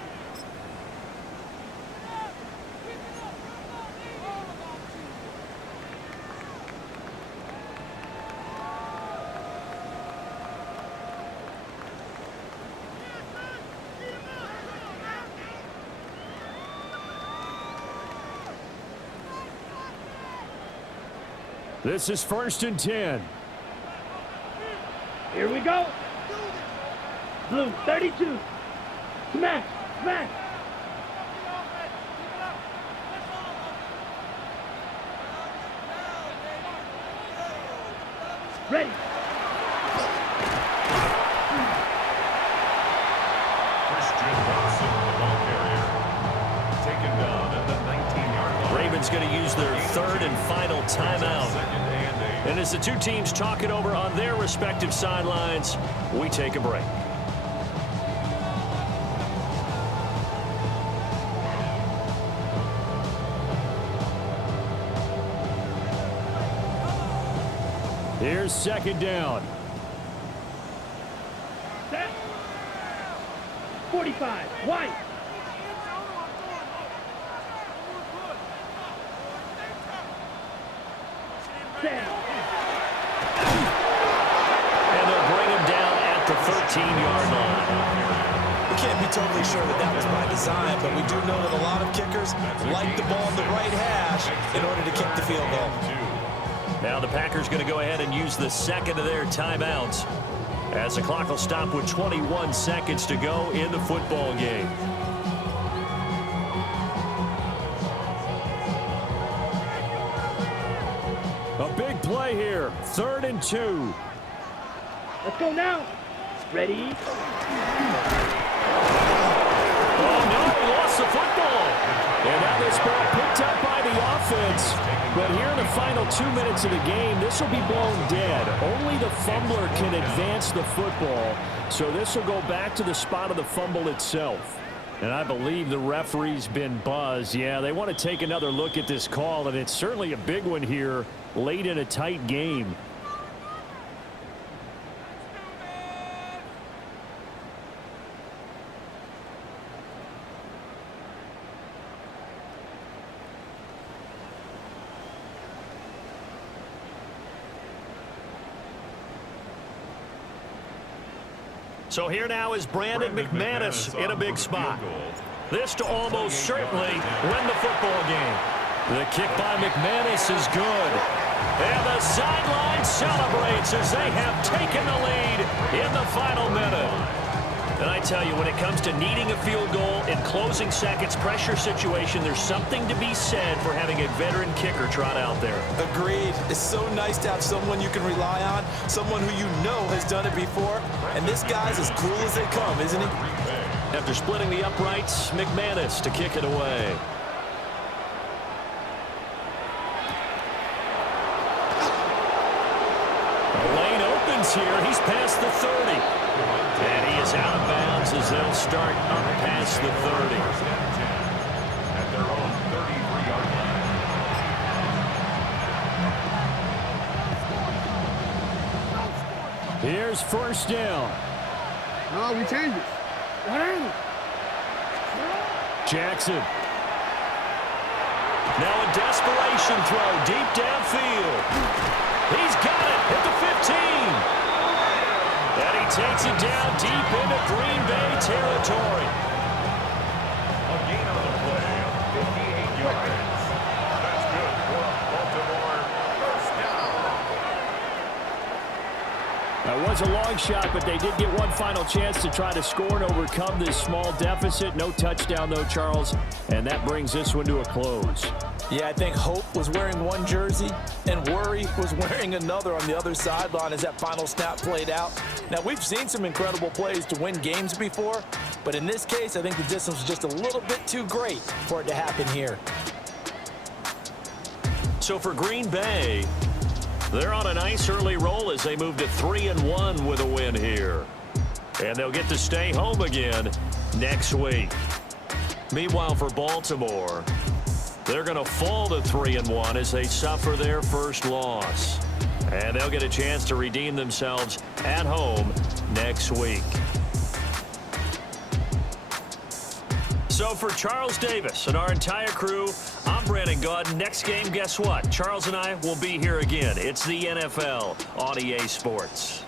This is 1st and 10. Here we go. Blue, 32. Smash, smash. Ready. Christian Watson, the ball carrier. Taken down at the 19-yard line. Ravens going to use their 3rd and final timeout. And as the 2 teams talk it over on their respective sidelines, we take a break. Here's 2nd down. Set. 45. White. Set. And they'll bring him down at the 13-yard line. We can't be totally sure that that was by design, but we do know that a lot of kickers like the ball in the right hash in order to kick the field goal. Now the Packers going to go ahead and use the 2nd of their timeouts, as the clock will stop with 21 seconds to go in the football game. A big play here. 3rd and 2. Let's go now. Ready. Oh, no, he lost the football. And now this ball picked up by the offense. But here in the final 2 minutes of the game, this will be blown dead. Only the fumbler can advance the football. So this will go back to the spot of the fumble itself. And I believe the referee's been buzzed. Yeah, they want to take another look at this call, and it's certainly a big one here late in a tight game. So here now is Brandon McManus in a big spot. This to almost certainly win the football game. The kick by McManus is good. And the sideline celebrates as they have taken the lead in the final minute. And I tell you, when it comes to needing a field goal in closing seconds pressure situation, there's something to be said for having a veteran kicker trot out there. Agreed. It's so nice to have someone you can rely on, someone who you know has done it before. And this guy's as cool as they come, isn't he? After splitting the uprights, McManus to kick it away. The lane opens here. He's past the 30. And he is out of bounds as they'll start up past the 30. At their own 33-yard line. Here's 1st down. No, we changed it. Jackson. Now a desperation throw deep downfield. He's got it at the 15. And he takes it down deep into Green Bay territory. A gain on the play of 58 yards. That's good for Baltimore. 1st down. That was a long shot, but they did get one final chance to try to score and overcome this small deficit. No touchdown, though, Charles, and that brings this one to a close. Yeah, I think Hope was wearing one jersey and Worry was wearing another on the other sideline as that final snap played out. Now, we've seen some incredible plays to win games before, but in this case, I think the distance was just a little bit too great for it to happen here. So for Green Bay, they're on a nice early roll as they move to 3-1 with a win here. And they'll get to stay home again next week. Meanwhile, for Baltimore, they're going to fall to 3-1 as they suffer their first loss. And they'll get a chance to redeem themselves at home next week. So for Charles Davis and our entire crew, I'm Brandon Gaudin. Next game, guess what? Charles and I will be here again. It's the NFL on EA Sports.